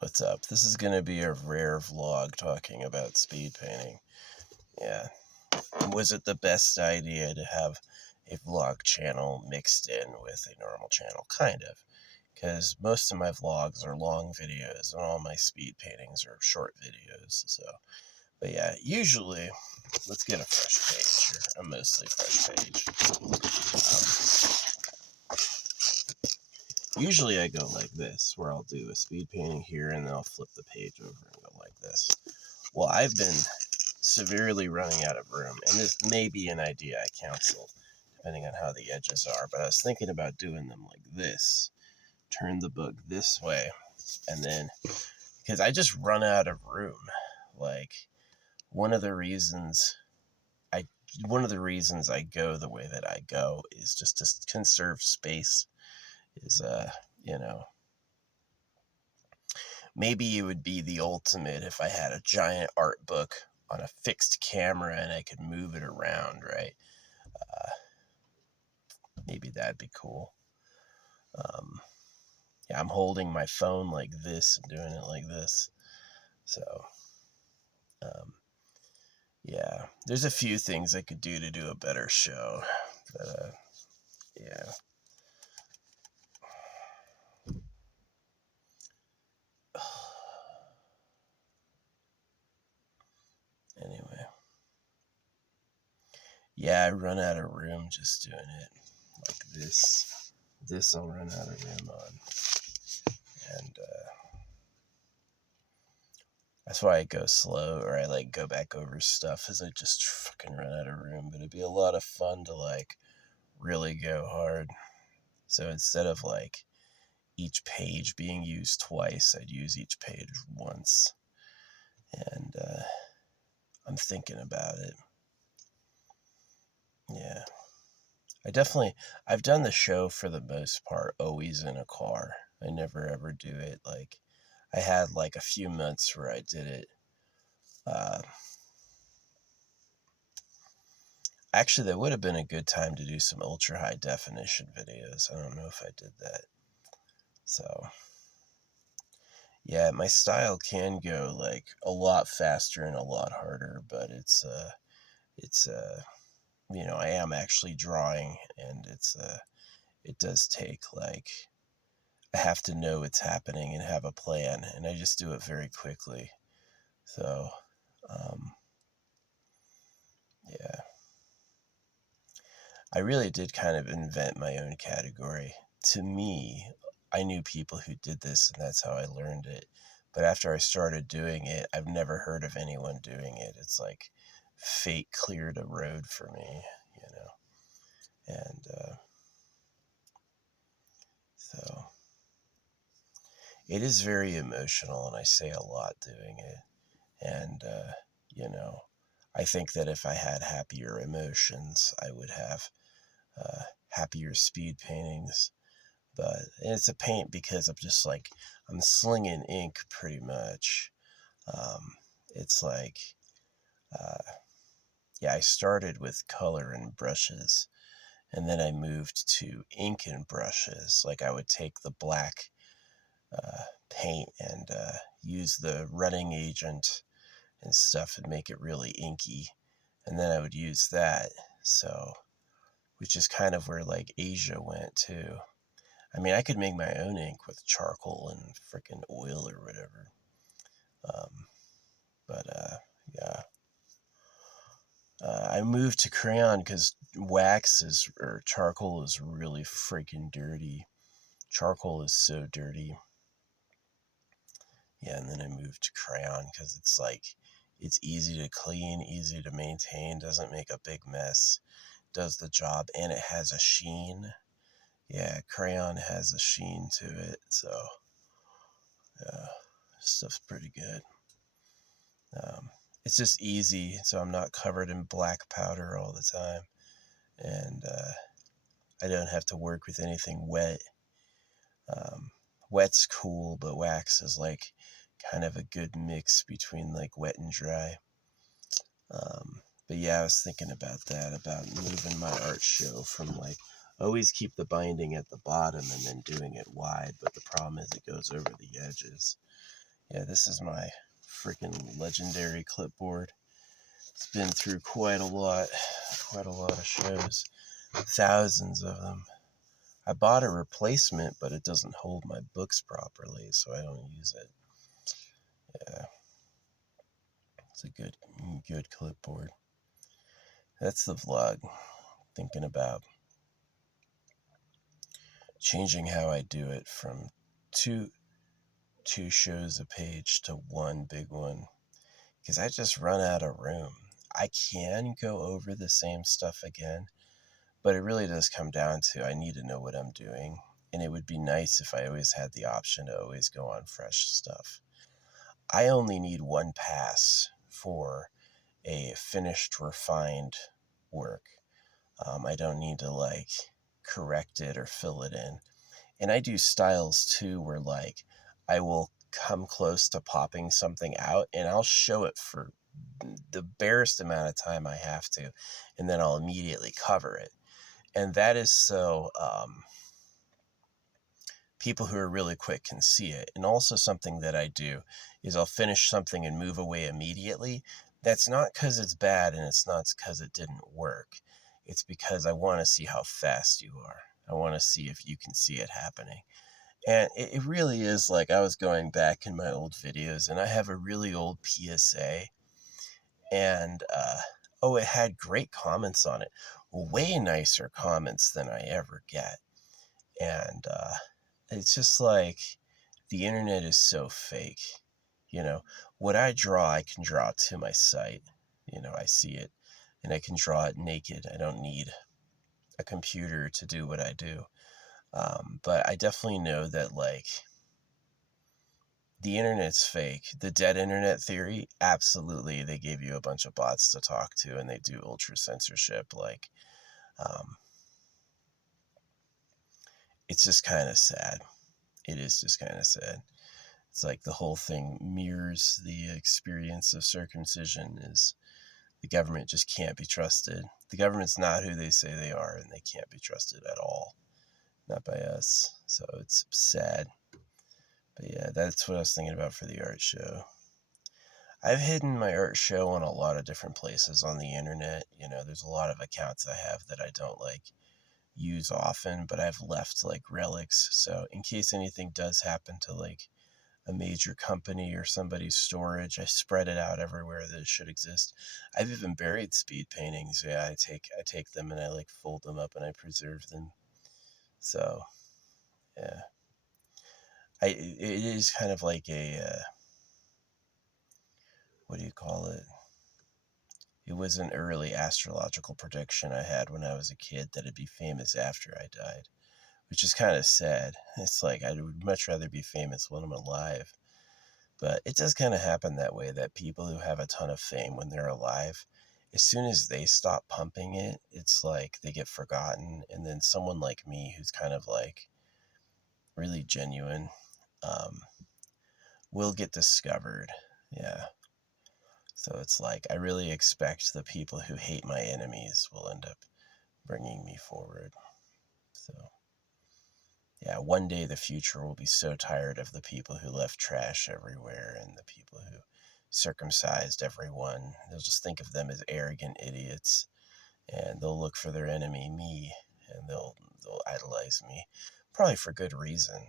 What's up? This is going to be a rare vlog talking about speed painting. Yeah. Was it the best idea to have a vlog channel mixed in with a normal channel? Kind of. Because most of my vlogs are long videos and all my speed paintings are short videos. But yeah, usually, let's get a fresh page here. A mostly fresh page. Usually I go like this, where I'll do a speed painting here and then I'll flip the page over and go like this. Well, I've been severely running out of room, and this may be an idea I counsel, depending on how the edges are, but I was thinking about doing them like this. Turn the book this way, and then, because I just run out of room. Like, one of the reasons I go the way that I go is just to conserve space. Is maybe it would be the ultimate if I had a giant art book on a fixed camera and I could move it around, right? Maybe that'd be cool. Yeah, I'm holding my phone like this and doing it like this. So, yeah, there's a few things I could do to do a better show. But, yeah. Anyway. Yeah, I run out of room just doing it like this. This I'll run out of room on. And, that's why I go slow, or I like go back over stuff as I just fucking run out of room. But it'd be a lot of fun to like really go hard. So instead of like each page being used twice, I'd use each page once. And I'm thinking about it. Yeah. I've done the show for the most part always in a car. I never ever do it. Like, I had like a few months where I did it. Actually, that would have been a good time to do some ultra high definition videos. I don't know if I did that. So, yeah, my style can go like a lot faster and a lot harder, but it's I am actually drawing, and it does take like, I have to know what's happening and have a plan, and I just do it very quickly. So, um, yeah, I really did kind of invent my own category. To me, I knew people who did this, and that's how I learned it. But after I started doing it, I've never heard of anyone doing it. It's like fate cleared a road for me, you know. And so it is very emotional, and I say a lot doing it. And, I think that if I had happier emotions, I would have happier speed paintings. But it's a paint because I'm slinging ink pretty much. It's like, yeah, I started with color and brushes, and then I moved to ink and brushes. Like, I would take the black paint and use the running agent and stuff and make it really inky. And then I would use that. So, which is kind of where like Asia went too. I mean, I could make my own ink with charcoal and freaking oil or whatever. Um, but yeah. I moved to crayon because or charcoal is really freaking dirty. Charcoal is so dirty. Yeah, and then I moved to crayon because it's easy to clean, easy to maintain, doesn't make a big mess, does the job, and it has a sheen. Yeah, crayon has a sheen to it, so yeah, stuff's pretty good. It's just easy, so I'm not covered in black powder all the time, and I don't have to work with anything wet. Wet's cool, but wax is like kind of a good mix between like wet and dry. But yeah, I was thinking about that, about moving my art show from like, always keep the binding at the bottom and then doing it wide, but the problem is it goes over the edges. Yeah, this is my freaking legendary clipboard. It's been through quite a lot of shows, thousands of them. I bought a replacement, but it doesn't hold my books properly, so I don't use it. Yeah, it's a good clipboard. That's the vlog. Thinking about changing how I do it from two shows a page to one big one, because I just run out of room. I can go over the same stuff again, but it really does come down to I need to know what I'm doing, and it would be nice if I always had the option to always go on fresh stuff. I only need one pass for a finished, refined work. I don't need to like correct it or fill it in. And I do styles too, where like I will come close to popping something out and I'll show it for the barest amount of time I have to, and then I'll immediately cover it. And that is so people who are really quick can see it. And also something that I do is I'll finish something and move away immediately. That's not because it's bad and it's not because it didn't work. It's because I want to see how fast you are. I want to see if you can see it happening. And it really is like I was going back in my old videos and I have a really old PSA and it had great comments on it. Way nicer comments than I ever get. And it's just like the internet is so fake. What I draw, I can draw to my sight. I see it and I can draw it naked. I don't need a computer to do what I do. But I definitely know that like the internet's fake. The dead internet theory, absolutely. They gave you a bunch of bots to talk to and they do ultra censorship. Like, it's just kind of sad. It is just kind of sad. It's like the whole thing mirrors the experience of circumcision is the government just can't be trusted. The government's not who they say they are, and they can't be trusted at all. Not by us. So it's sad. But yeah, that's what I was thinking about for the art show. I've hidden my art show on a lot of different places on the internet. There's a lot of accounts I have that I don't like use often, but I've left like relics. So in case anything does happen to like a major company or somebody's storage, I spread it out everywhere that it should exist. I've even buried speed paintings. Yeah, I take them and I like fold them up and I preserve them. So yeah, it is kind of like a what do you call it? It was an early astrological prediction I had when I was a kid that I'd be famous after I died, which is kind of sad. It's like I would much rather be famous when I'm alive. But it does kind of happen that way, that people who have a ton of fame when they're alive, as soon as they stop pumping it, it's like they get forgotten. And then someone like me, who's kind of like really genuine, um, will get discovered. Yeah. So it's like I really expect the people who hate my enemies will end up bringing me forward. So yeah, one day the future will be so tired of the people who left trash everywhere and the people who circumcised everyone. They'll just think of them as arrogant idiots, and they'll look for their enemy, me, and they'll idolize me, probably for good reason.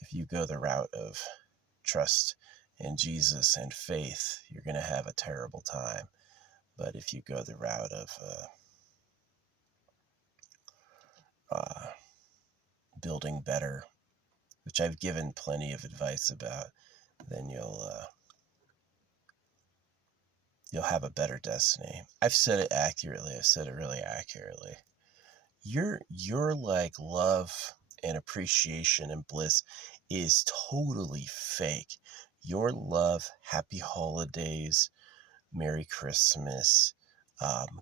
If you go the route of trust in Jesus and faith, you're going to have a terrible time. But if you go the route of uh, building better, which I've given plenty of advice about, then you'll have a better destiny. I've said it accurately. I've said it really accurately. Your like love and appreciation and bliss is totally fake. Your love, happy holidays, Merry Christmas,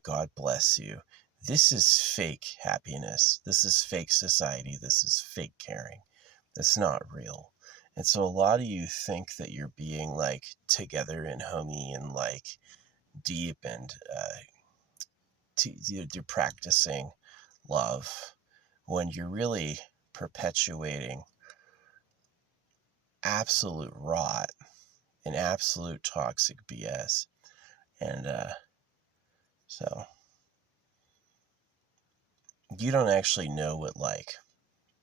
God bless you. This is fake happiness. This is fake society. This is fake caring. That's not real. And so a lot of you think that you're being like together and homey and like deep and you're practicing love when you're really perpetuating absolute rot and absolute toxic BS. And so you don't actually know what like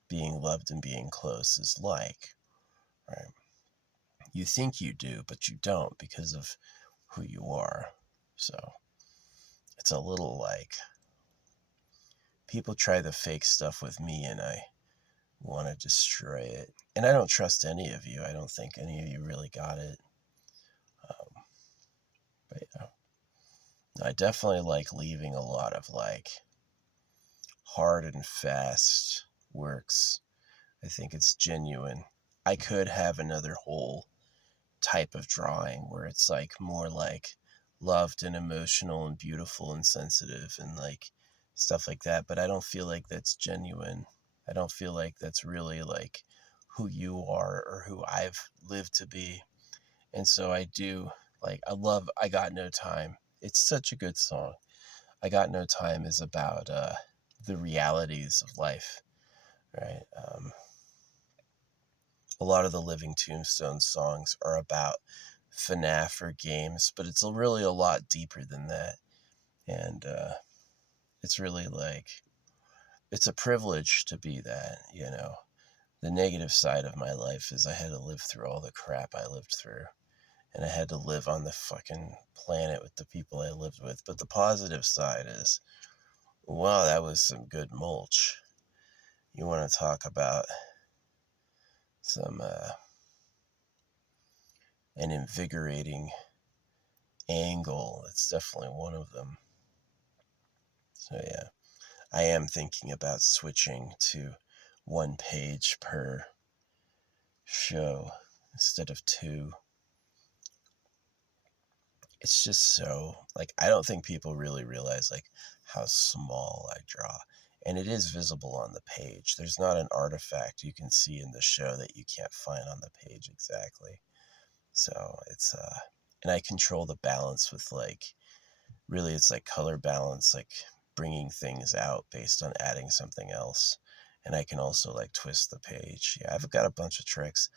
being loved and being close is like, right? You think you do, but you don't because of who you are. So it's a little like people try the fake stuff with me and I want to destroy it. And I don't trust any of you. I don't think any of you really got it. But yeah, I definitely like leaving a lot of like hard and fast works. I think it's genuine. I could have another whole type of drawing where it's like more like loved and emotional and beautiful and sensitive and like stuff like that, but I don't feel like that's genuine. I don't feel like that's really like who you are or who I've lived to be. And so I do like I love I Got No Time. It's such a good song. I Got No Time is about the realities of life, right? A lot of the Living Tombstone songs are about FNAF or games, but it's really a lot deeper than that. And it's really like, it's a privilege to be that, you know. The negative side of my life is I had to live through all the crap I lived through. And I had to live on the fucking planet with the people I lived with. But the positive side is, wow, that was some good mulch. You want to talk about some, an invigorating angle. It's definitely one of them. So yeah, I am thinking about switching to one page per show instead of two. It's just so like I don't think people really realize like how small I draw. And it is visible on the page. There's not an artifact you can see in the show that you can't find on the page exactly. So it's and I control the balance with like really it's like color balance, like bringing things out based on adding something else. And I can also like twist the page. Yeah, I've got a bunch of tricks.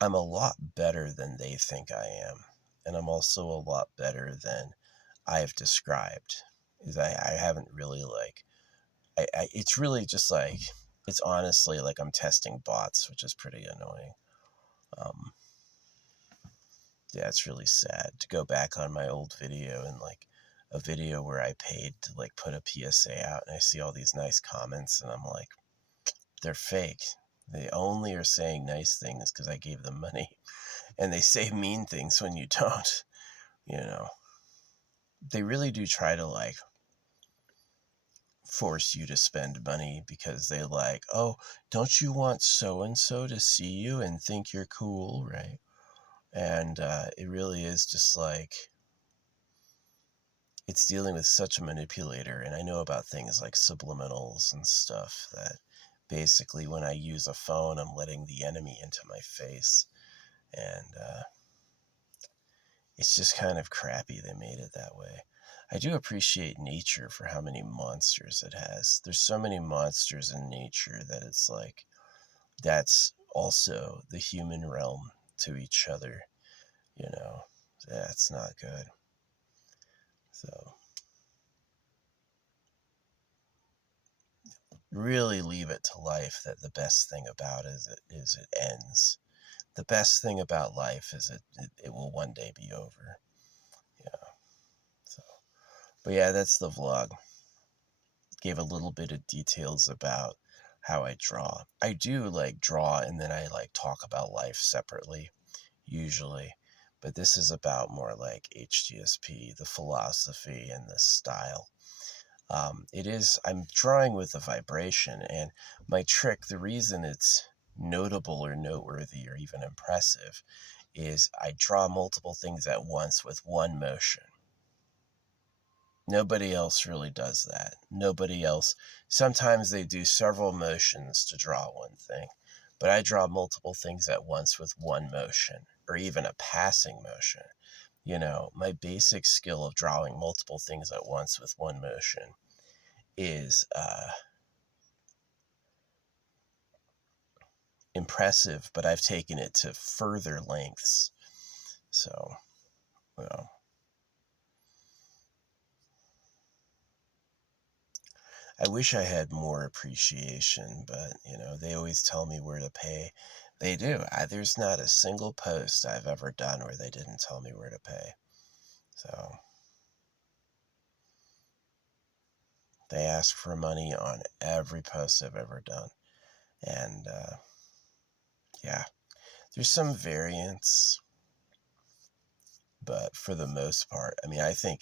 I'm a lot better than they think I am. And I'm also a lot better than I've described. Is I haven't really like it's really just like it's honestly like I'm testing bots, which is pretty annoying. Um, yeah, it's really sad to go back on my old video and like a video where I paid to like put a PSA out and I see all these nice comments and I'm like, they're fake. They only are saying nice things because I gave them money. And they say mean things when you don't, you know. They really do try to like force you to spend money because they like, oh, don't you want so and so to see you and think you're cool, right? And it really is just like it's dealing with such a manipulator. And I know about things like subliminals and stuff that basically when I use a phone, I'm letting the enemy into my face. And it's just kind of crappy they made it that way. I do appreciate nature for how many monsters it has. There's so many monsters in nature that it's like that's also the human realm to each other, you know. That's not good. So really leave it to life that the best thing about it is it ends. The best thing about life is it will one day be over. Yeah. So, but yeah, that's the vlog. Gave a little bit of details about how I draw. I do like draw and then I like talk about life separately, usually. But this is about more like HGSP, the philosophy and the style. I'm drawing with a vibration, and my trick, the reason it's notable or noteworthy or even impressive, is I draw multiple things at once with one motion. Nobody else really does that. Nobody else. Sometimes they do several motions to draw one thing, but I draw multiple things at once with one motion or even a passing motion. You know, my basic skill of drawing multiple things at once with one motion is impressive, but I've taken it to further lengths. So, well, I wish I had more appreciation, but, they always tell me where to pay. They do. There's not a single post I've ever done where they didn't tell me where to pay. So, they ask for money on every post I've ever done. And, yeah, there's some variance, but for the most part, I mean, I think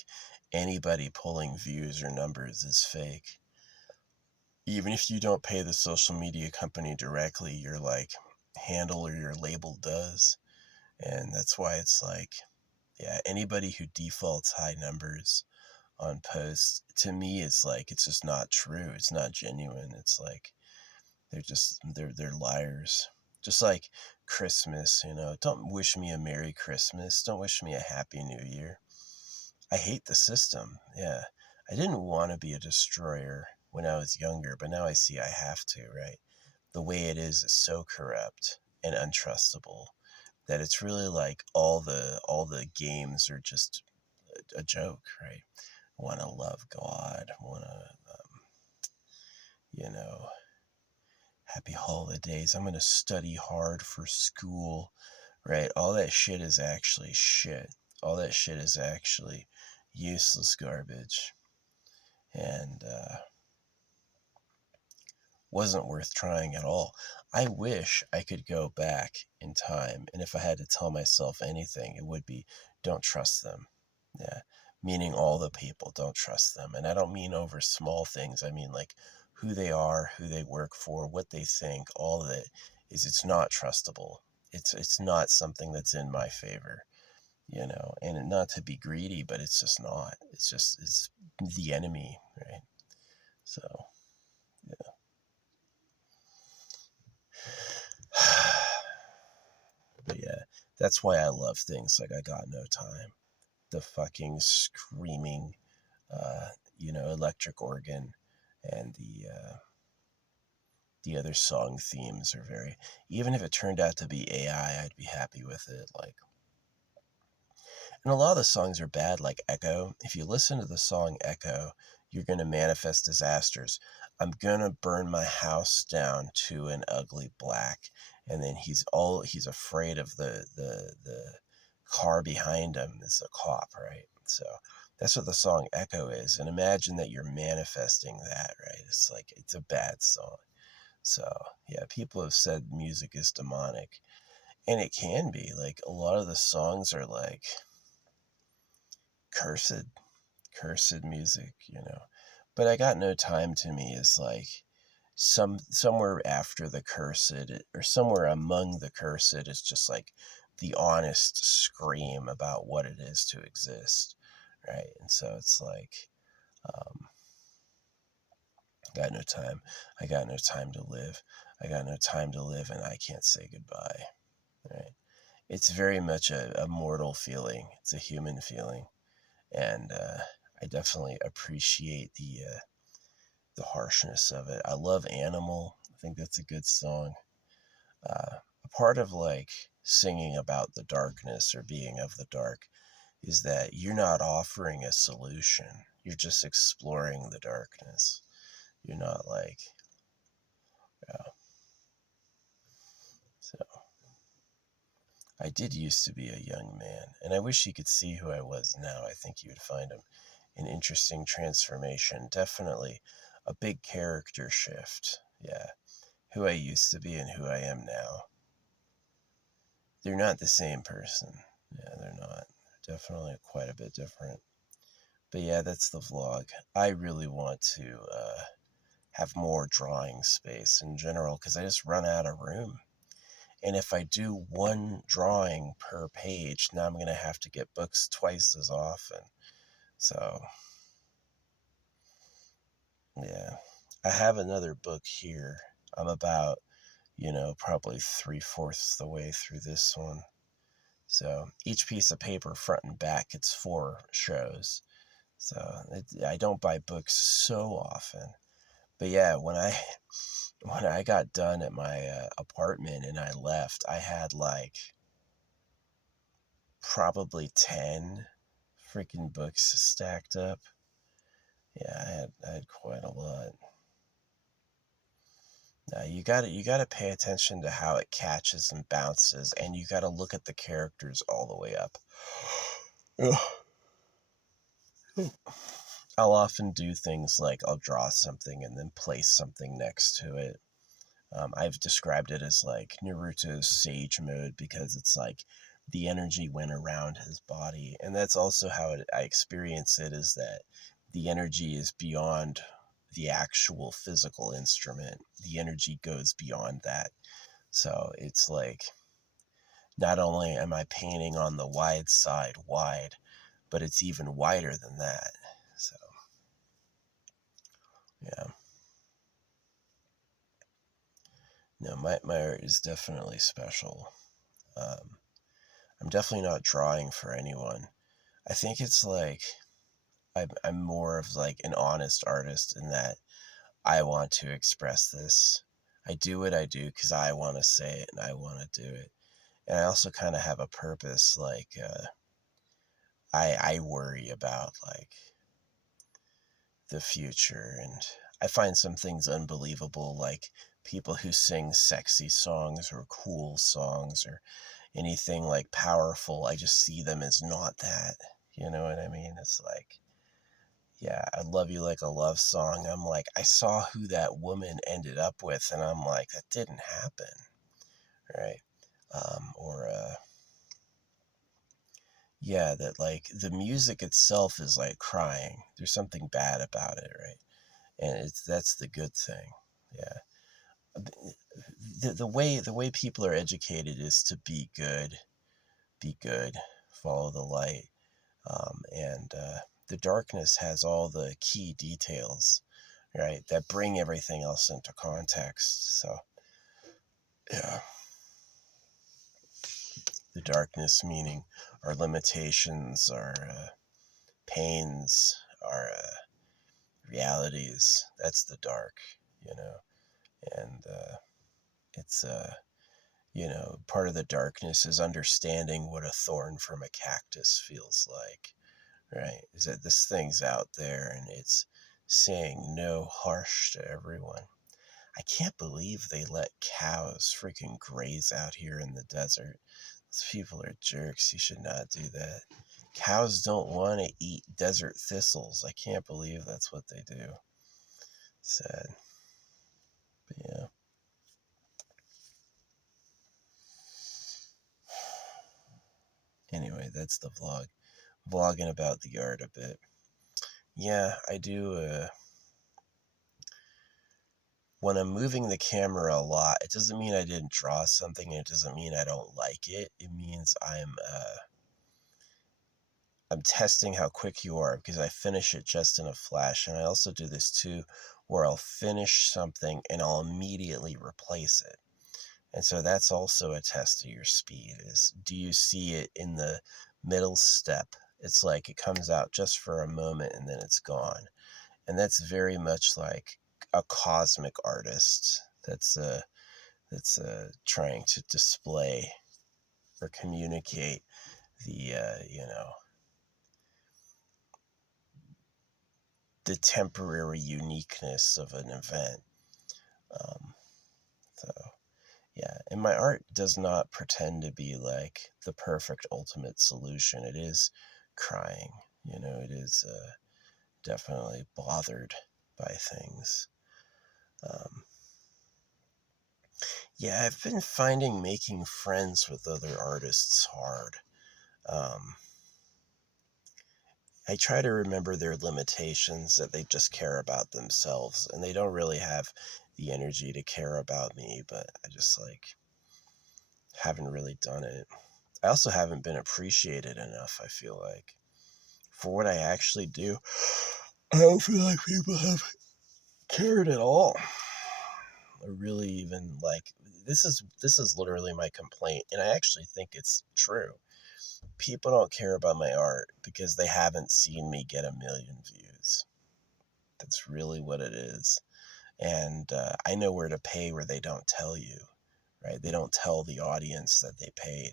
anybody pulling views or numbers is fake. Even if you don't pay the social media company directly, your like handle or your label does. And that's why it's like, yeah, anybody who defaults high numbers on posts, to me, it's like, it's just not true. It's not genuine. It's like, they're liars. Just like Christmas, don't wish me a Merry Christmas. Don't wish me a Happy New Year. I hate the system. Yeah. I didn't want to be a destroyer when I was younger, but now I see I have to, right? The way it is so corrupt and untrustable that it's really like all the games are just a joke, right? Want to love God, want to, you know, happy holidays. I'm going to study hard for school, right? All that shit is actually shit. All that shit is actually useless garbage. And wasn't worth trying at all. I wish I could go back in time, and if I had to tell myself anything, it would be don't trust them. Yeah, meaning all the people, don't trust them. And I don't mean over small things. I mean like who they are, who they work for, what they think, all of it is it's not trustable. It's not something that's in my favor, and not to be greedy, but it's just not. It's the enemy, right? So, yeah. But yeah, that's why I love things like I Got No Time. The fucking screaming, uh, electric organ, and the other song themes are very. Even if it turned out to be AI, I'd be happy with it. Like, and a lot of the songs are bad, like Echo. If you listen to the song Echo, you're gonna manifest disasters. I'm gonna burn my house down to an ugly black, and then he's afraid of the car behind him is a cop, right? So that's what the song Echo is. And imagine that you're manifesting that, right? It's like it's a bad song. So yeah, people have said music is demonic. And it can be. Like a lot of the songs are like cursed, cursed music. But I Got No Time to me is like somewhere after the cursed or somewhere among the cursed is just like the honest scream about what it is to exist, right? And so it's like, um, got no time. I got no time to live. I got no time to live, and I can't say goodbye, right? It's very much a mortal feeling. It's a human feeling, and I definitely appreciate the harshness of it. I love Animal. I think that's a good song. A part of like singing about the darkness or being of the dark is that you're not offering a solution. You're just exploring the darkness. You're not like, yeah. So I did used to be a young man, and I wish you could see who I was now. I think you would find him an interesting transformation. Definitely a big character shift. Yeah. Who I used to be and who I am now. They're not the same person. Yeah, they're not. They're definitely quite a bit different. But yeah, that's the vlog. I really want to have more drawing space in general because I just run out of room. And if I do one drawing per page, now I'm going to have to get books twice as often. So, yeah. I have another book here. I'm about, probably 3/4 the way through this one. So each piece of paper, front and back, gets 4 shows. So I don't buy books so often. But yeah, when I got done at my apartment and I left, I had like probably 10 freaking books stacked up. Yeah, I had quite a lot. Now you gotta pay attention to how it catches and bounces, and you gotta look at the characters all the way up. I'll often do things like I'll draw something and then place something next to it. I've described it as like Naruto's Sage mode because it's like the energy went around his body, and that's also how I experience it. Is that the energy is beyond the actual physical instrument. The energy goes beyond that. So it's like not only am I painting on the wide side wide, but it's even wider than that. So yeah, no, my art is definitely special. Um, I'm definitely not drawing for anyone. I think it's like I'm more of like an honest artist in that I want to express this. I do what I do because I want to say it and I want to do it. And I also kind of have a purpose. Like I worry about like the future, and I find some things unbelievable, like people who sing sexy songs or cool songs or anything like powerful. I just see them as not that. You know what I mean? It's like, yeah, I love you like a love song. I'm like, I saw who that woman ended up with, and I'm like, that didn't happen, right? Or yeah, that like the music itself is like crying. There's something bad about it, right? And that's the good thing. Yeah. The way people are educated is to be good, follow the light, and the darkness has all the key details, right, that bring everything else into context. So yeah, the darkness meaning our limitations, our pains, our realities. That's the dark, you know, and it's part of the darkness is understanding what a thorn from a cactus feels like, right? Is that this thing's out there and it's saying no harsh to everyone. I can't believe they let cows freaking graze out here in the desert. Those people are jerks. You should not do that. Cows don't want to eat desert thistles. I can't believe that's what they do. Sad. But yeah. Anyway, that's the vlog. Vlogging about the art a bit. Yeah, I do. When I'm moving the camera a lot, it doesn't mean I didn't draw something. It doesn't mean I don't like it. It means I'm testing how quick you are because I finish it just in a flash. And I also do this too, where I'll finish something and I'll immediately replace it. And so that's also a test of your speed. Is do you see it in the middle step? It's like it comes out just for a moment and then it's gone. And that's very much like a cosmic artist that's trying to display or communicate the the temporary uniqueness of an event. Um, so yeah, and my art does not pretend to be like the perfect ultimate solution. It is crying, it is definitely bothered by things. Um, yeah, I've been finding making friends with other artists hard. Um, I try to remember their limitations, that they just care about themselves and they don't really have the energy to care about me, but I just like haven't really done it. I also haven't been appreciated enough, I feel like, for what I actually do. I don't feel like people have cared at all. Or really even like this is literally my complaint, and I actually think it's true. People don't care about my art because they haven't seen me get 1 million views. That's really what it is. And I know where to pay where they don't tell you, right? They don't tell the audience that they paid.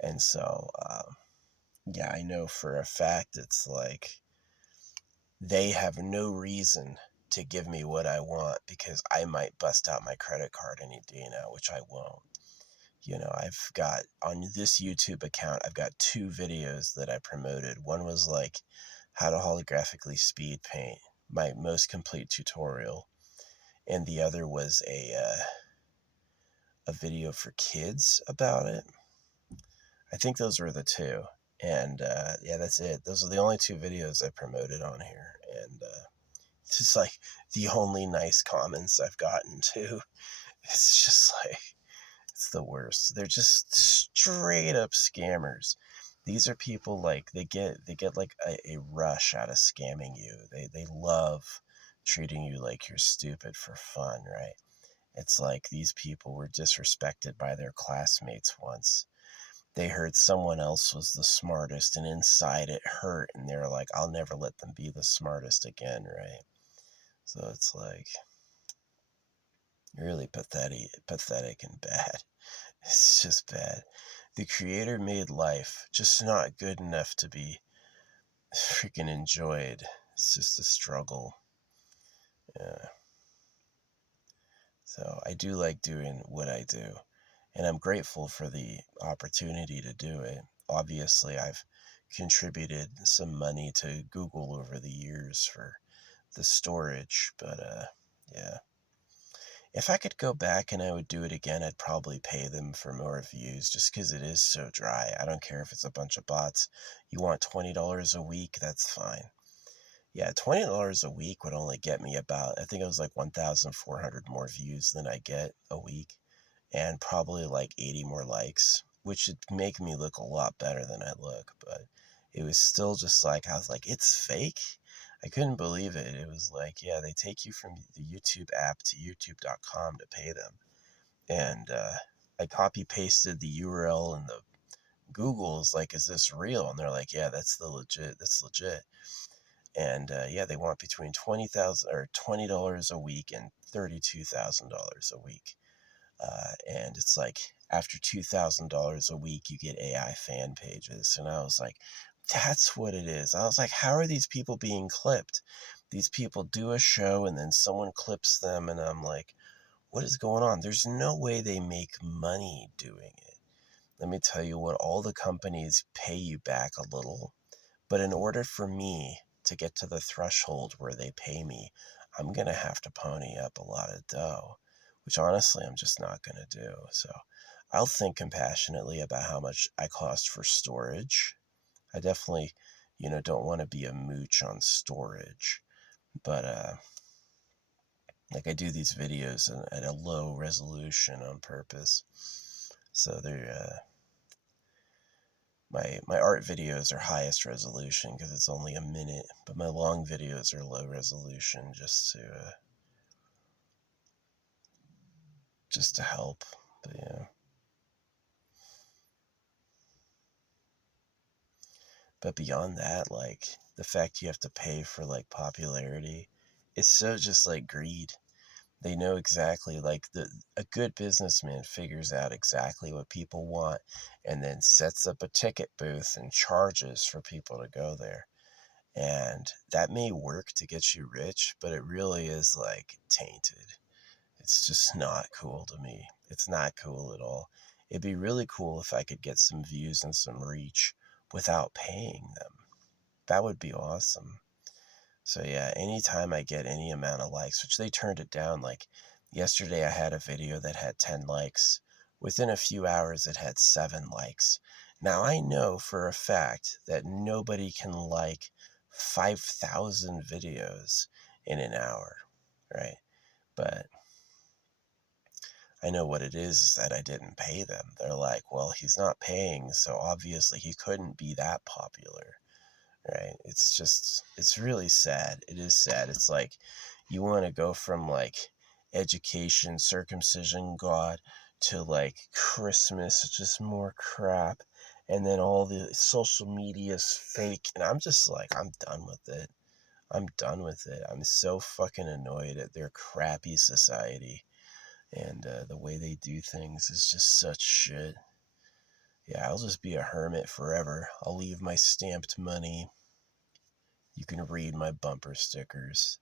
And so, yeah, I know for a fact it's like they have no reason to give me what I want because I might bust out my credit card any day now, which I won't. I've got on this YouTube account, I've got 2 videos that I promoted. One was like how to holographically speed paint, my most complete tutorial. And the other was a video for kids about it. I think those were the 2. And yeah, that's it. Those are the only 2 videos I promoted on here. And it's just like the only nice comments I've gotten too. It's just like, it's the worst. They're just straight up scammers. These are people like they get like a rush out of scamming you. They love treating you like you're stupid for fun, right? It's like these people were disrespected by their classmates once. They heard someone else was the smartest, and inside it hurt, and they're like, I'll never let them be the smartest again, right? So it's like really pathetic and bad. It's just bad. The creator made life just not good enough to be freaking enjoyed. It's just a struggle. Yeah. So I do like doing what I do, and I'm grateful for the opportunity to do it. Obviously, I've contributed some money to Google over the years for the storage, but yeah. If I could go back and I would do it again, I'd probably pay them for more views just because it is so dry. I don't care if it's a bunch of bots. You want $20 a week? That's fine. Yeah, $20 a week would only get me about, I think it was like 1,400 more views than I get a week, and probably like 80 more likes, which would make me look a lot better than I look. But it was still just like, I was like, it's fake. I couldn't believe it. It was like, yeah, they take you from the YouTube app to youtube.com to pay them. And I copy pasted the URL in the Google's like, is this real? And they're like, yeah, that's legit. And yeah, they want between 20,000 or $20 a week and $32,000 a week. And it's like after $2,000 a week, you get AI fan pages. And I was like, that's what it is. I was like, how are these people being clipped? These people do a show and then someone clips them. And I'm like, what is going on? There's no way they make money doing it. Let me tell you what, all the companies pay you back a little. But in order for me to get to the threshold where they pay me, I'm going to have to pony up a lot of dough, which honestly I'm just not going to do. So I'll think compassionately about how much I cost for storage. I definitely, don't want to be a mooch on storage, but like I do these videos at a low resolution on purpose. So they're my art videos are highest resolution because it's only a minute, but my long videos are low resolution just to help. But yeah. But beyond that, like the fact you have to pay for like popularity, it's so just like greed. They know exactly like a good businessman figures out exactly what people want and then sets up a ticket booth and charges for people to go there. And that may work to get you rich, but it really is like tainted. It's just not cool to me. It's not cool at all. It'd be really cool if I could get some views and some reach without paying them. That would be awesome. So yeah, anytime I get any amount of likes, which they turned it down, like yesterday I had a video that had 10 likes. Within a few hours it had 7 likes. Now I know for a fact that nobody can like 5,000 videos in an hour, right? But I know what it is that I didn't pay them. They're like, well, he's not paying, so obviously he couldn't be that popular, right? It's really sad. It is sad. It's like you want to go from like education, circumcision, God, to like Christmas, just more crap. And then all the social media's fake. And I'm just like, I'm done with it. I'm done with it. I'm so fucking annoyed at their crappy society, and the way they do things is just such shit. Yeah, I'll just be a hermit forever. I'll leave my stamped money. You can read my bumper stickers.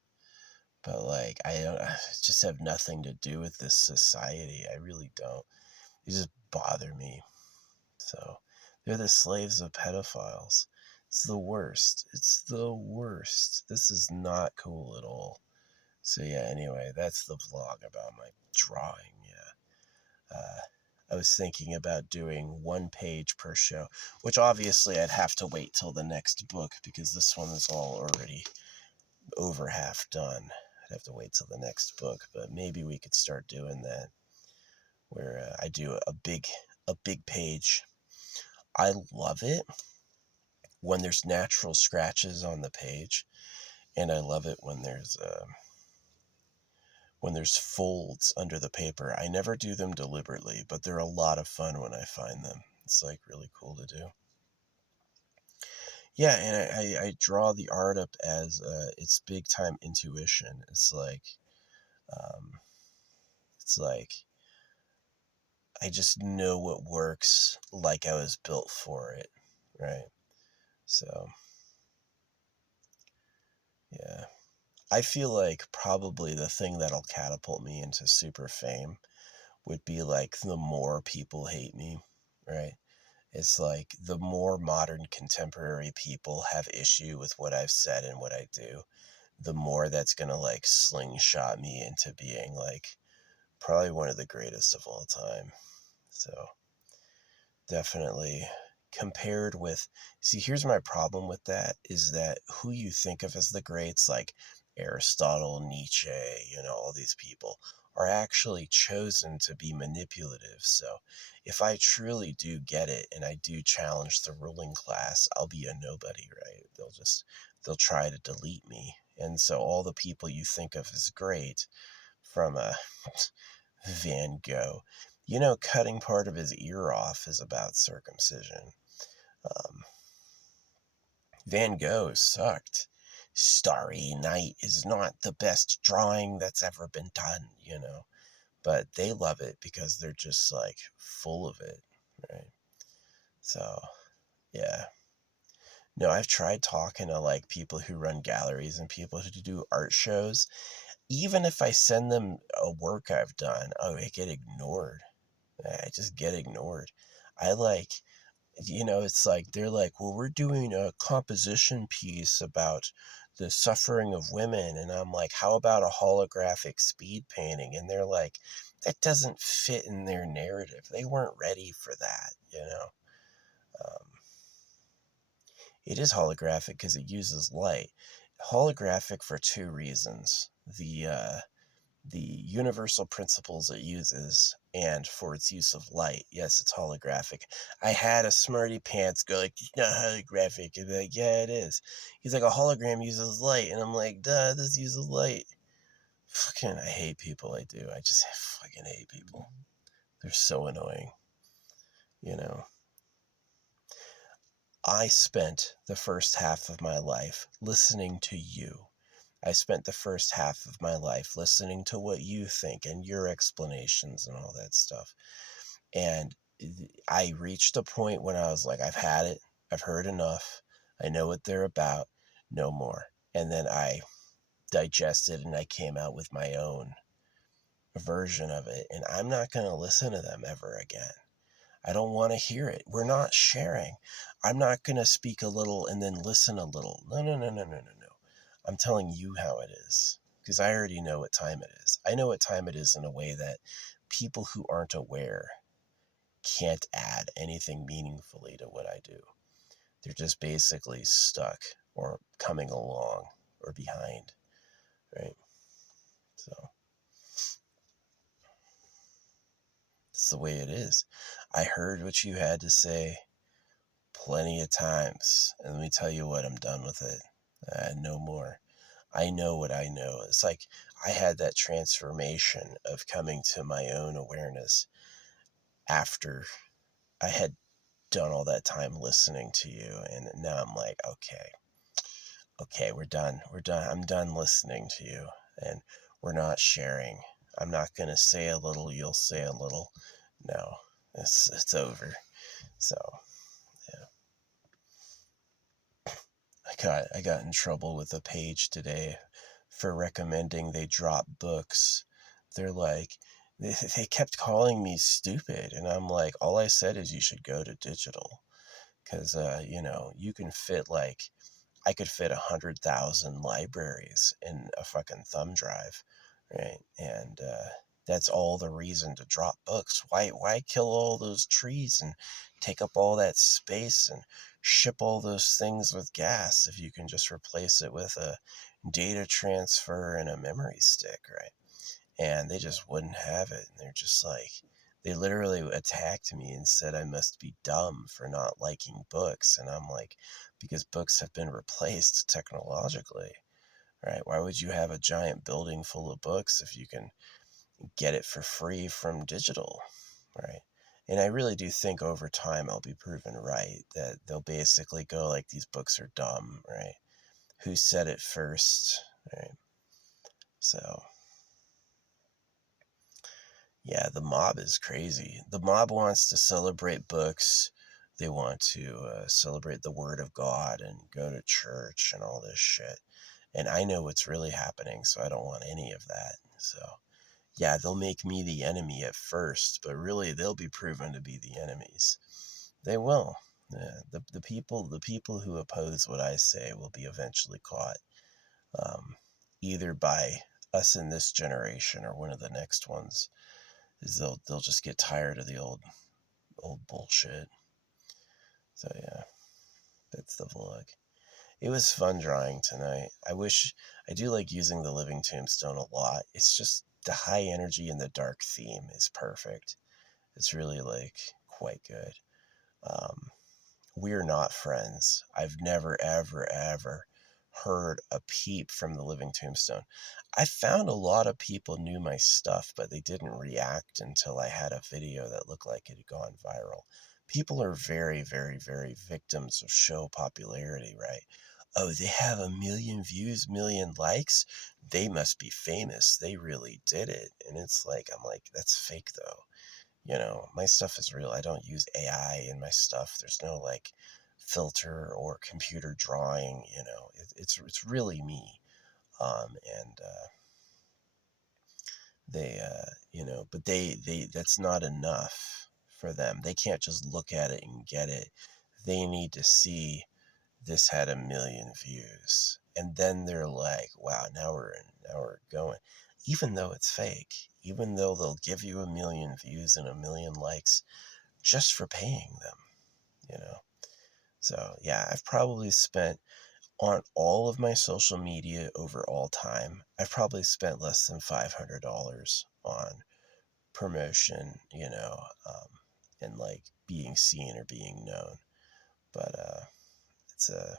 But like, I just have nothing to do with this society. I really don't. They just bother me. So they're the slaves of pedophiles. It's the worst. It's the worst. This is not cool at all. So yeah, anyway, that's the vlog about my drawing. Yeah. I was thinking about doing 1 page per show, which obviously I'd have to wait till the next book because this one is all already over half done. I'd have to wait till the next book, but maybe we could start doing that where I do a big page. I love it when there's natural scratches on the page, and I love it when there's folds under the paper. I never do them deliberately, but they're a lot of fun when I find them. It's like really cool to do. Yeah, and I draw the art up as it's big time intuition. Um, it's like I just know what works, like I was built for it, right? So yeah, I feel like probably the thing that'll catapult me into super fame would be like the more people hate me, right? It's like the more modern contemporary people have issue with what I've said and what I do, the more that's gonna like slingshot me into being like probably one of the greatest of all time. So definitely compared with, see, here's my problem with that is that who you think of as the greats, like Aristotle, Nietzsche, all these people are actually chosen to be manipulative. So if I truly do get it and I do challenge the ruling class, I'll be a nobody, right? They'll try to delete me. And so all the people you think of as great, from Van Gogh, cutting part of his ear off is about circumcision. Um, Van Gogh sucked. Starry Night is not the best drawing that's ever been done. But they love it because they're just like full of it, right? So, yeah. No, I've tried talking to like people who run galleries and people who do art shows. Even if I send them a work I've done, I get ignored. I just get ignored. I like, it's like they're like, well, we're doing a composition piece about the suffering of women. And I'm like, how about a holographic speed painting? And they're like, that doesn't fit in their narrative. They weren't ready for that. Um, it is holographic because it uses light. Holographic for two reasons. The universal principles it uses and for its use of light. Yes, it's holographic. I had a smarty pants go like, it's not holographic. And be like, yeah, it is. He's like, a hologram uses light. And I'm like, duh, this uses light. Fucking, I hate people. I do. I just fucking hate people. They're so annoying. You know, I spent the first half of my life listening to you. I spent the first half of my life listening to what you think and your explanations and all that stuff. And I reached a point when I was like, I've had it. I've heard enough. I know what they're about. No more. And then I digested and I came out with my own version of it. And I'm not going to listen to them ever again. I don't want to hear it. We're not sharing. I'm not going to speak a little and then listen a little. No, no, no, no, no, no, no. I'm telling you how it is because I already know what time it is. I know what time it is in a way that people who aren't aware can't add anything meaningfully to what I do. They're just basically stuck or coming along or behind, right? So it's the way it is. I heard what you had to say plenty of times, and let me tell you what, I'm done with it. No more. I know what I know. It's like I had that transformation of coming to my own awareness after I had done all that time listening to you. And now I'm like, okay, okay, we're done. We're done. I'm done listening to you. And we're not sharing. I'm not going to say a little, you'll say a little. No, it's over. So, yeah. I got in trouble with a page today for recommending they drop books. They're like, they kept calling me stupid. And I'm like, all I said is you should go to digital. Because, you can fit like, I could fit 100,000 libraries in a fucking thumb drive, right? And that's all the reason to drop books. Why kill all those trees and take up all that space and ship all those things with gas if you can just replace it with a data transfer and a memory stick, right? And they just wouldn't have it. And they're just like, they literally attacked me and said I must be dumb for not liking books. And I'm like, because books have been replaced technologically, right? Why would you have a giant building full of books if you can get it for free from digital, right? And I really do think over time I'll be proven right that they'll basically go like, these books are dumb, right? Who said it first, right? So yeah, the mob is crazy. The mob wants to celebrate books. They want to celebrate the word of God and go to church and all this shit. And I know what's really happening, so I don't want any of that. So, yeah, they'll make me the enemy at first, but really they'll be proven to be the enemies. They will. Yeah, the people who oppose what I say will be eventually caught, um, either by us in this generation or one of the next ones. Is they'll just get tired of the old bullshit. So yeah, that's the vlog. It was fun drawing tonight. I do like using the living tombstone a lot. It's just the high energy and the dark theme is perfect. It's really like quite good. Um, we're not friends. I've never, ever, ever heard a peep from the living tombstone. I found a lot of people knew my stuff, but they didn't react until I had a video that looked like it had gone viral. People are very, very, very victims of show popularity, right? Oh, they have 1 million views, million likes. They must be famous. They really did it. And it's like, I'm like, that's fake though. My stuff is real. I don't use AI in my stuff. There's no like filter or computer drawing. It's really me. And they, but they that's not enough for them. They can't just look at it and get it. They need to see this had 1 million views, and then they're like, wow, now we're going. Even though it's fake, even though they'll give you 1 million views and 1 million likes just for paying them, you know. So yeah, I've probably spent on all of my social media over all time. I've probably spent less than $500 on promotion, and like being seen or being known. But it's a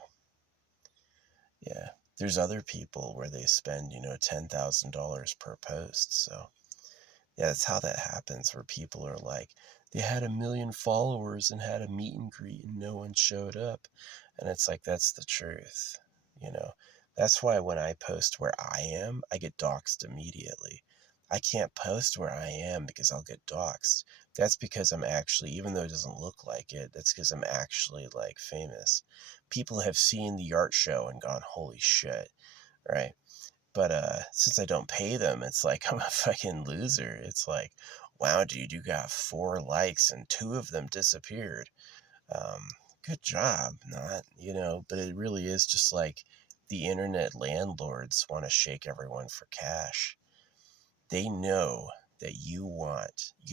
yeah. There's other people where they spend, $10,000 per post. So yeah, that's how that happens. Where people are like, they had 1 million followers and had a meet and greet and no one showed up, and it's like, that's the truth. You know, that's why when I post where I am, I get doxxed immediately. I can't post where I am because I'll get doxxed. That's because I'm actually, even though it doesn't look like it, that's because I'm actually like famous. People have seen the art show and gone, holy shit, right? But since I don't pay them, it's like I'm a fucking loser. It's like, wow, dude, you got 4 likes and 2 of them disappeared. Um, Good job, not, but it really is just like the internet landlords want to shake everyone for cash. They know that you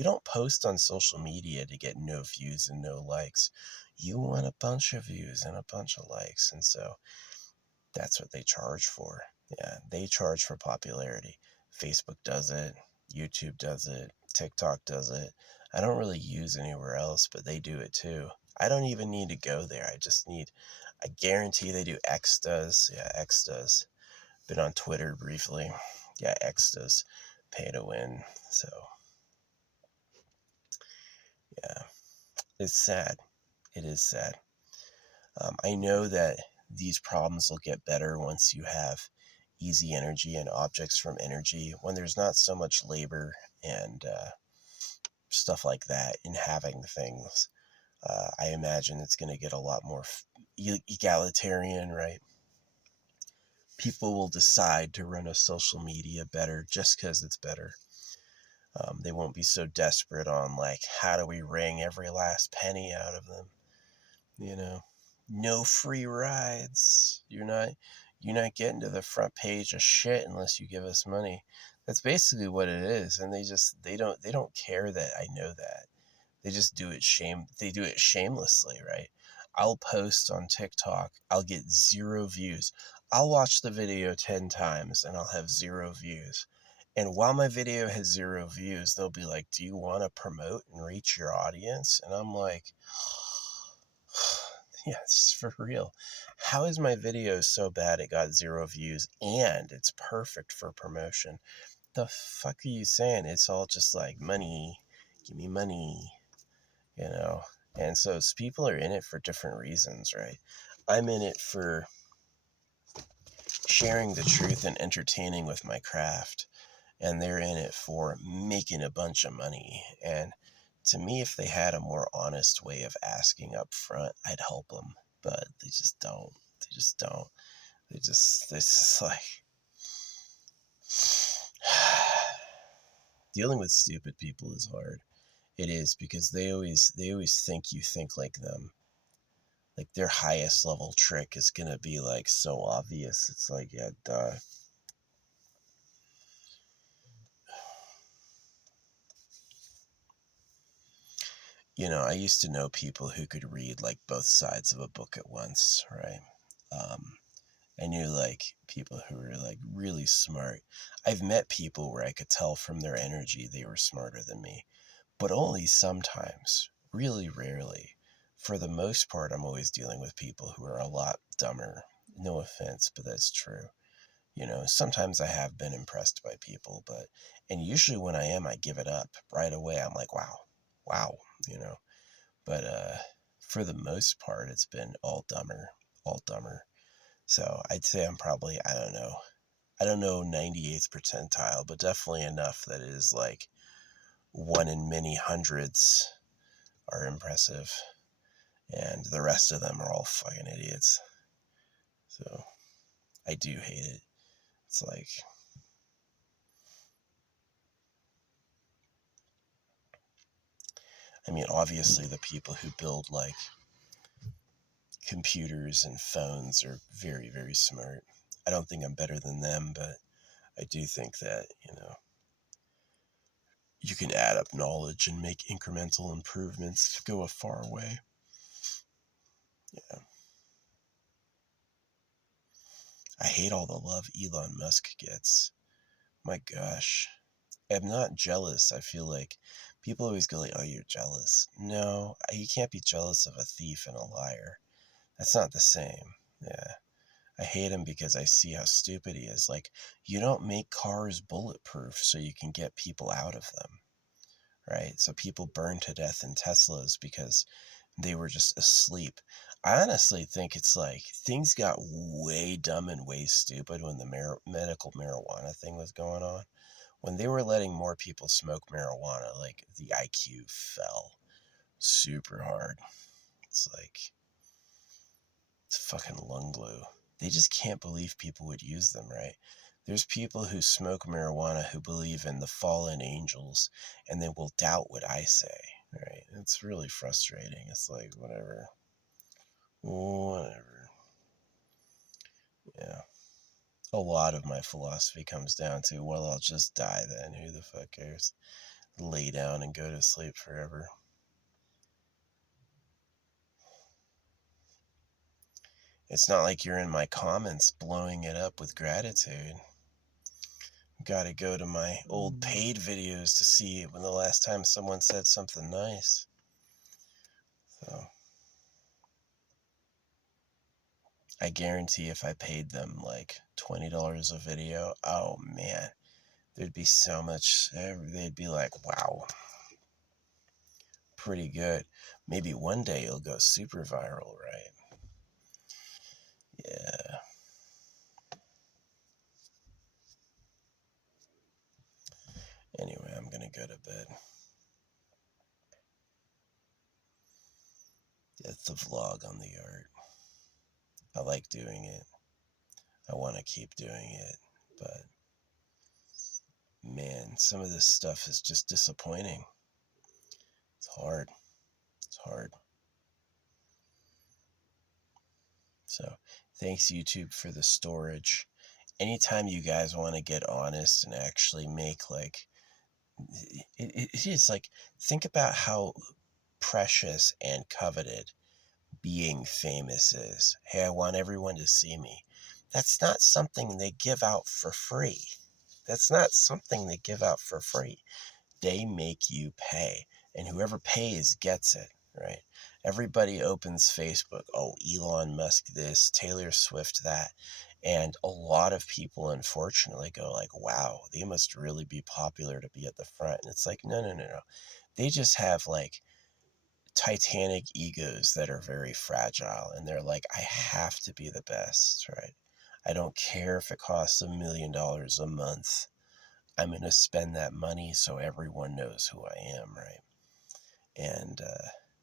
don't post on social media to get no views and no likes. You want a bunch of views and a bunch of likes. And so that's what they charge for. Yeah, they charge for popularity. Facebook does it, YouTube does it, TikTok does it. I don't really use anywhere else, but they do it too. I don't even need to go there. I guarantee they do. X does. Yeah, X does. Been on Twitter briefly. Yeah, X does. Pay to win. So, yeah, it's sad. It is sad. I know that these problems will get better once you have easy energy and objects from energy, when there's not so much labor and stuff like that in having things. I imagine it's going to get a lot more egalitarian, right? People will decide to run a social media better just because it's better. They won't be so desperate on, like, how do we wring every last penny out of them? You know, no free rides. You're not getting to the front page of shit unless you give us money. That's basically what it is. And they don't care that I know that. They just do it they do it shamelessly, right? I'll post on TikTok, I'll get 0 views. I'll watch the video 10 times and I'll have 0 views. And while my video has 0 views, they'll be like, do you want to promote and reach your audience? And I'm like, yeah, it's for real. How is my video so bad it got 0 views and it's perfect for promotion? The fuck are you saying? It's all just like money. Give me money, you know? And so people are in it for different reasons, right? I'm in it for sharing the truth and entertaining with my craft. And they're in it for making a bunch of money. And to me, if they had a more honest way of asking up front, I'd help them. But they just don't. They just don't. It's just like dealing with stupid people is hard. It is, because they always think you think like them. Like, their highest level trick is gonna be like so obvious. It's like, yeah, duh. You know, I used to know people who could read like both sides of a book at once, right? I knew like people who were like really smart. I've met people where I could tell from their energy they were smarter than me, but only sometimes, really rarely. For the most part, I'm always dealing with people who are a lot dumber. No offense, but that's true. You know, sometimes I have been impressed by people, and usually when I am, I give it up right away. I'm like, wow, you know. But for the most part, it's been all dumber, all dumber. So I'd say I'm probably, I don't know 98th percentile, but definitely enough that it is like one in many hundreds are impressive, and the rest of them are all fucking idiots. So I do hate it. It's like, I mean, obviously the people who build like computers and phones are very, very smart. I don't think I'm better than them, but I do think that, you know, you can add up knowledge and make incremental improvements to go a far way. Yeah. I hate all the love Elon Musk gets. My gosh. I'm not jealous. I feel like people always go like, oh, you're jealous. No, you can't be jealous of a thief and a liar. That's not the same. Yeah. I hate him because I see how stupid he is. Like, you don't make cars bulletproof so you can get people out of them, right? So people burn to death in Teslas because they were just asleep. I honestly think it's like things got way dumb and way stupid when the medical marijuana thing was going on. When they were letting more people smoke marijuana, like, the IQ fell super hard. It's like, it's fucking lung glue. They just can't believe people would use them, right? There's people who smoke marijuana who believe in the fallen angels, and they will doubt what I say, right? It's really frustrating. It's like, whatever. Whatever. Yeah. A lot of my philosophy comes down to, well, I'll just die then. Who the fuck cares? Lay down and go to sleep forever. It's not like you're in my comments blowing it up with gratitude. Got to go to my old paid videos to see when the last time someone said something nice. So I guarantee if I paid them like $20 a video, oh man, there'd be so much. They'd be like, wow, pretty good. Maybe one day it'll go super viral, right? Anyway, I'm gonna go to bed. That's the vlog on the art. I like doing it. I want to keep doing it, but man, some of this stuff is just disappointing. It's hard. It's hard. So, thanks YouTube for the storage. Anytime you guys want to get honest and actually make like it is like, think about how precious and coveted being famous is. Hey, I want everyone to see me. That's not something they give out for free. That's not something they give out for free. They make you pay, and whoever pays gets it, right? Everybody opens Facebook. Oh, Elon Musk this, Taylor Swift that. And a lot of people, unfortunately, go like, wow, they must really be popular to be at the front. And it's like, no, no, no, no. They just have like titanic egos that are very fragile, and they're like, I have to be the best, right? I don't care if it costs $1 million a month. I'm going to spend that money so everyone knows who I am, right? And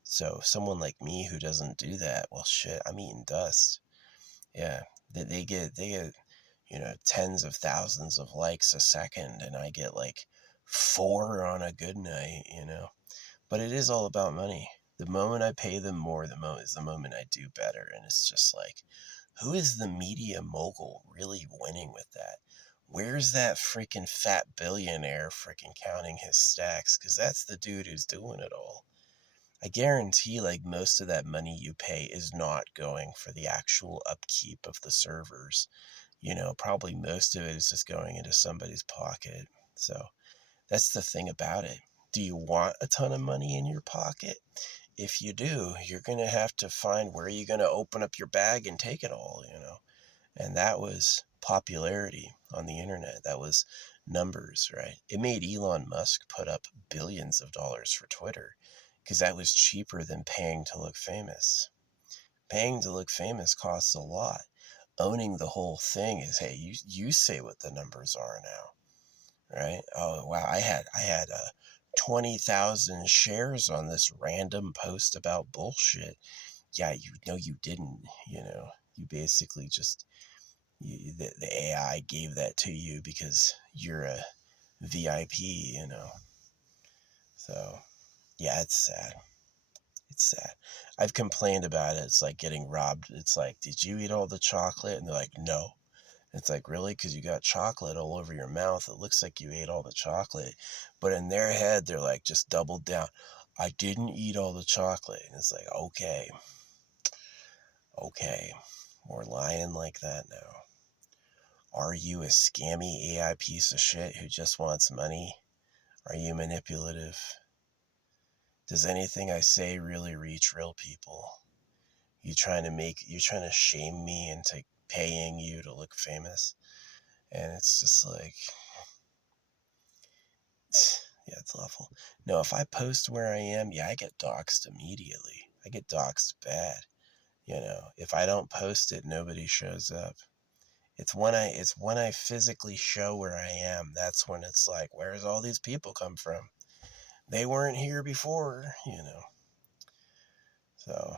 so someone like me who doesn't do that, well, shit, I'm eating dust. Yeah, they get tens of thousands of likes a second, and I get like 4 on a good night. But it is all about money. The moment I pay them more, the moment is the moment I do better. And it's just like, who is the media mogul really winning with that? Where's that freaking fat billionaire freaking counting his stacks? Because that's the dude who's doing it all. I guarantee like most of that money you pay is not going for the actual upkeep of the servers. Probably most of it is just going into somebody's pocket. So that's the thing about it. Do you want a ton of money in your pocket? If you do, you're going to have to find where you're going to open up your bag and take it all. And that was popularity on the internet. That was numbers, right? It made Elon Musk put up billions of dollars for Twitter because that was cheaper than paying to look famous. Paying to look famous costs a lot. Owning the whole thing is, hey, you say what the numbers are now, right? Oh wow, I had 20,000 shares on this random post about bullshit. Yeah, you didn't. You basically just the AI gave that to you because you're a VIP. So yeah, it's sad. It's sad. I've complained about it. It's like getting robbed. It's like, did you eat all the chocolate? And they're like, no. It's like, really? Because you got chocolate all over your mouth. It looks like you ate all the chocolate. But in their head, they're like, just doubled down. I didn't eat all the chocolate. And it's like, okay. We're lying like that now. Are you a scammy AI piece of shit who just wants money? Are you manipulative? Does anything I say really reach real people? You trying to shame me into paying you to look famous? And it's just like, yeah, it's awful. No, if I post where I am, yeah, I get doxxed immediately. I get doxxed bad. If I don't post it, nobody shows up. It's when I physically show where I am. That's when it's like, where's all these people come from? They weren't here before. So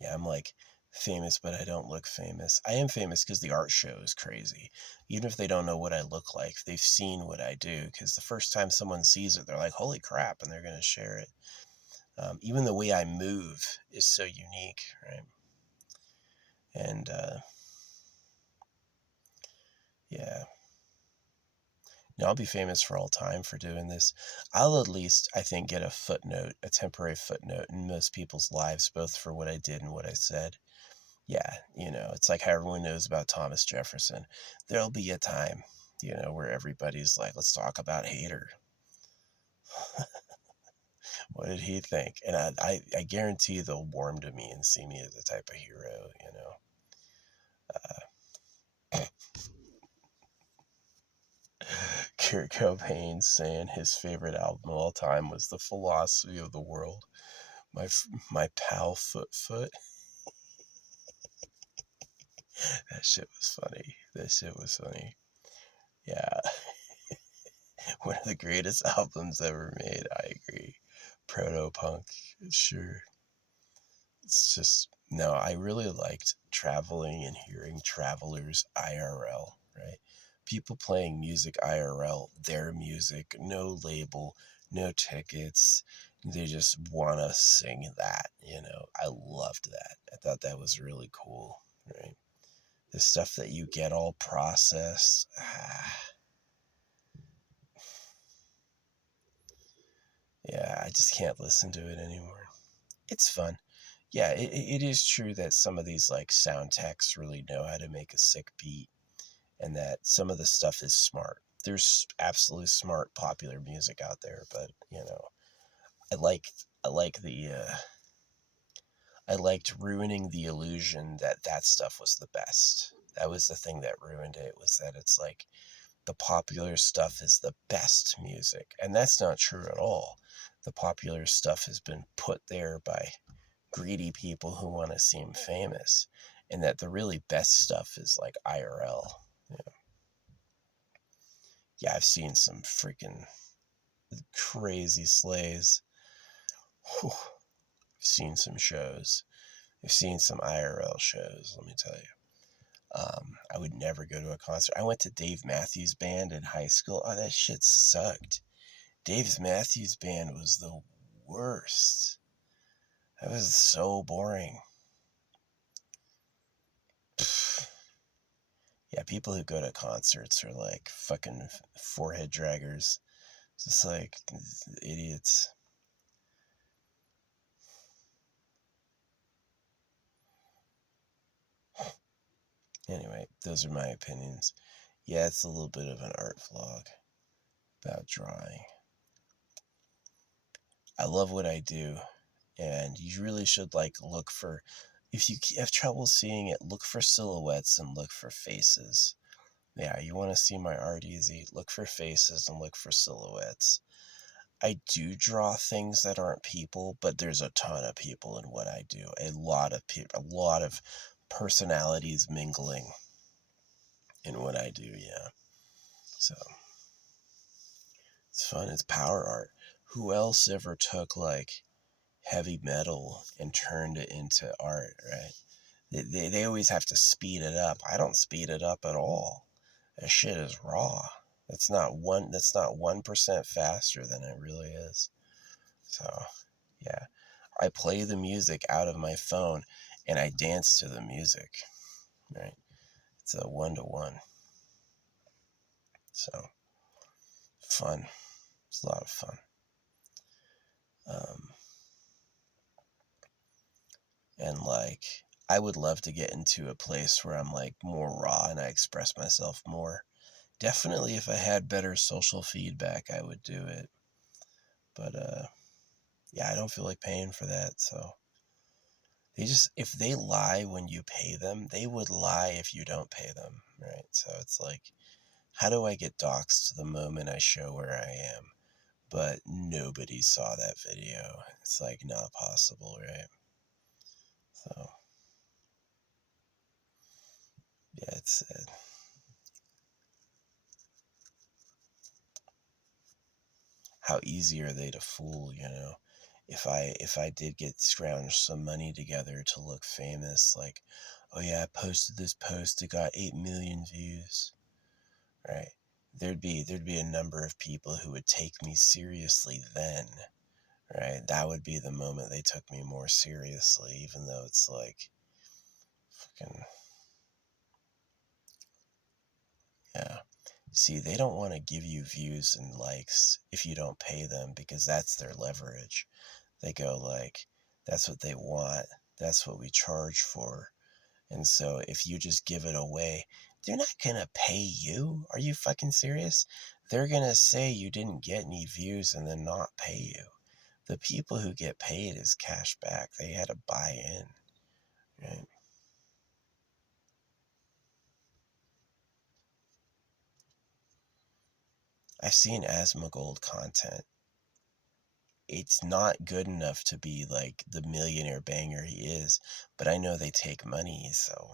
yeah, I'm like famous, but I don't look famous. I am famous because the art show is crazy. Even if they don't know what I look like, they've seen what I do. Because the first time someone sees it, they're like, "Holy crap!" and they're gonna share it. Even the way I move is so unique, right? And yeah, now I'll be famous for all time for doing this. I'll at least, I think, get a footnote, a temporary footnote in most people's lives, both for what I did and what I said. Yeah, it's like how everyone knows about Thomas Jefferson. There'll be a time, where everybody's like, let's talk about Hader. What did he think? And I guarantee they'll warm to me and see me as a type of hero. Kurt Cobain saying his favorite album of all time was The Philosophy of the World. My pal Foot. That shit was funny. Yeah. One of the greatest albums ever made. I agree. Proto punk, sure. It's just, no, I really liked traveling and hearing travelers IRL, right? People playing music IRL, their music, no label, no tickets. They just want to sing that, I loved that. I thought that was really cool, right? The stuff that you get all processed. Yeah, I just can't listen to it anymore. It's fun. Yeah, it is true that some of these like sound techs really know how to make a sick beat, and that some of the stuff is smart. There's absolutely smart popular music out there, but I like I like the I liked ruining the illusion that that stuff was the best. That was the thing that ruined it, was that it's like the popular stuff is the best music, and that's not true at all. The popular stuff has been put there by greedy people who want to seem famous, and that the really best stuff is like IRL. Yeah, yeah, I've seen some freaking crazy slays. Whew. I've seen some shows. I've seen some IRL shows, let me tell you. I would never go to a concert. I went to Dave Matthews Band in high school. Oh, that shit sucked. Dave Matthews Band was the worst. That was so boring. Yeah, people who go to concerts are like fucking forehead draggers. Just like idiots. Anyway, those are my opinions. Yeah, it's a little bit of an art vlog about drawing. I love what I do, and you really should like look for, if you have trouble seeing it, look for silhouettes and look for faces. Yeah, you want to see my art easy, look for faces and look for silhouettes. I do draw things that aren't people, but there's a ton of people in what I do. A lot of people, a lot of personalities mingling in what I do, yeah. So it's fun. It's power art. Who else ever took like heavy metal and turned it into art, right? They always have to speed it up. I don't speed it up at all. That shit is raw. That's not 1% faster than it really is. So yeah. I play the music out of my phone and I dance to the music, right? It's a 1-to-1. So fun. It's a lot of fun. Um, and like, I would love to get into a place where I'm like more raw and I express myself more. Definitely if I had better social feedback, I would do it. But yeah, I don't feel like paying for that. So if they lie when you pay them, they would lie if you don't pay them, right? So it's like, how do I get doxxed the moment I show where I am? But nobody saw that video. It's like not possible, right? So yeah, it's how easy are they to fool, If I did get scrounged some money together to look famous, like, oh yeah, I posted this post, it got 8 million views, right? There'd be a number of people who would take me seriously then, right? That would be the moment they took me more seriously, even though it's like, fucking, yeah. See, they don't want to give you views and likes if you don't pay them, because that's their leverage. They go like, that's what they want. That's what we charge for. And so if you just give it away, they're not going to pay you. Are you fucking serious? They're going to say you didn't get any views and then not pay you. The people who get paid is cash back. They had to buy in, right? I've seen Asmongold content. It's not good enough to be like the millionaire banger he is, but I know they take money, so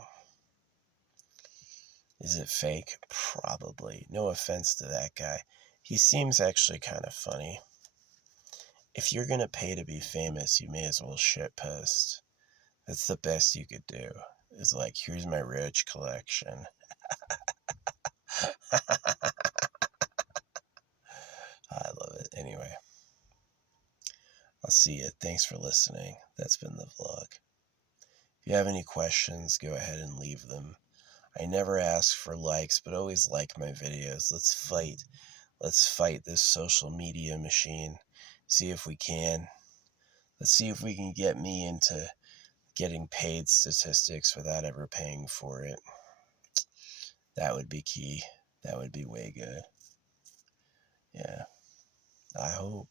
is it fake? Probably. No offense to that guy. He seems actually kind of funny. If you're going to pay to be famous, you may as well shitpost. That's the best you could do. Is like, here's my roach collection. I love it. Anyway, I'll see you. Thanks for listening. That's been the vlog. If you have any questions, go ahead and leave them. I never ask for likes, but always like my videos. Let's fight. Let's fight this social media machine. See if we can. Let's see if we can get me into getting paid statistics without ever paying for it. That would be key. That would be way good. Yeah, I hope.